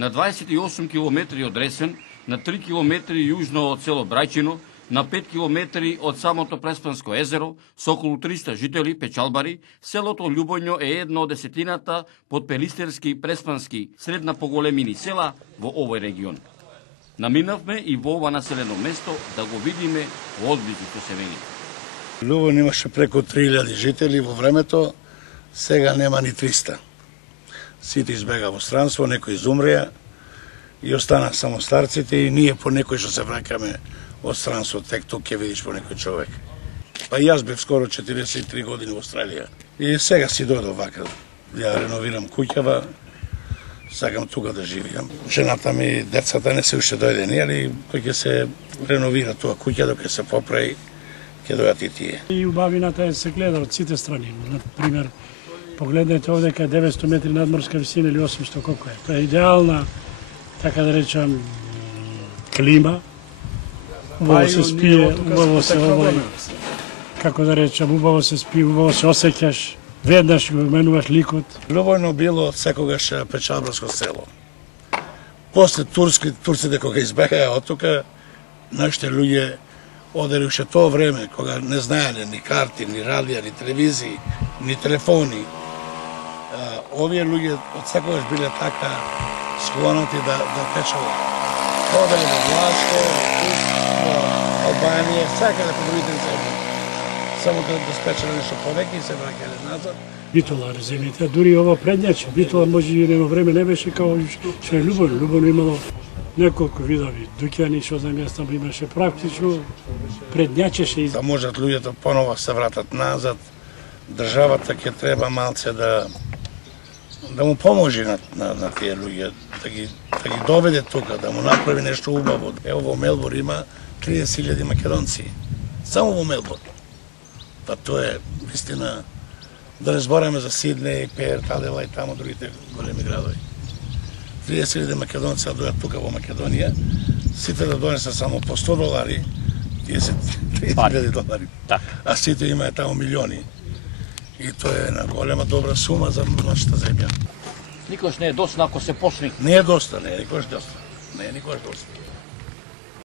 на 28 километри од Ресен, на 3 километри јужно од село Брајчино, на 5 километри од самото Преспанско езеро, со околу 300 жители, печалбари, селото Љубоњо е едно од десетината под Пелистерски, Преспански, средна по големини села во овој регион. Наминавме и во ова населено место да го видиме во одблизу со Севењето. Љубоњо имаше преку 3000 жители во времето, сега нема ни 300. Сите избега во странство, некои изумреа и остана само старците и ние по некој што се враќаме од странство, тек тук ќе видиш по некој човек. Па и јас бев скоро 43 години во Австралија. И сега си дојдов вака, ја реновирам куќава, сакам тука да живеам. Жената ми, децата не се уште дојдени, али кој ќе се реновира тоа куќа, док ќе се поправи, ќе дојдат и тие. И убавината е се гледа од сите страни. Например, погледнете овде кај 900 метри надморска висина или 800 колко е. Тоа е идеална, така да речам, клима. Убаво се спие, убаво се како да речам, убаво се спие, убаво се осеќаш, веднаш го менуваш ликот. Љубојно било од секогаш печалбарско село. После турците кога избегаја од тука, нашите луѓе одели уште тоа време, кога не знаеле ни карти, ни радија, ни телевизии, ни телефони. Овие луѓе од секогаш биле така склонати да печалат. Одели во Влашко, Албанија, секаде по другите земји. Само да спечеле нешто повеќе и се враќале назад. Битола земјите, дури ово предњаче. Битола може и едно време не беше као што е Љубојно. Љубојно имало неколку видови дуќани што за место имаше практично предњачеше. Да можат луѓето поново се вратат назад, државата ќе треба малце да му поможи на тие луѓе, да ги доведе тука, да му направи нешто убаво. Ево во Мелбурн има 30.000 македонци. Само во Мелбурн. Па тоа е, вистина, да не збораме за Сиднеј, Перт, Адела и тамо другите големи градови. 30.000 македонци да дојат тука во Македонија, сите да донесат само по $100, 30.000 долари. А сите имаат тамо милиони. И тоа е една голема добра сума за нашата земја. Никош не е доста ако се посмихне. Не е доста, не е никош доста. Не е никош доста.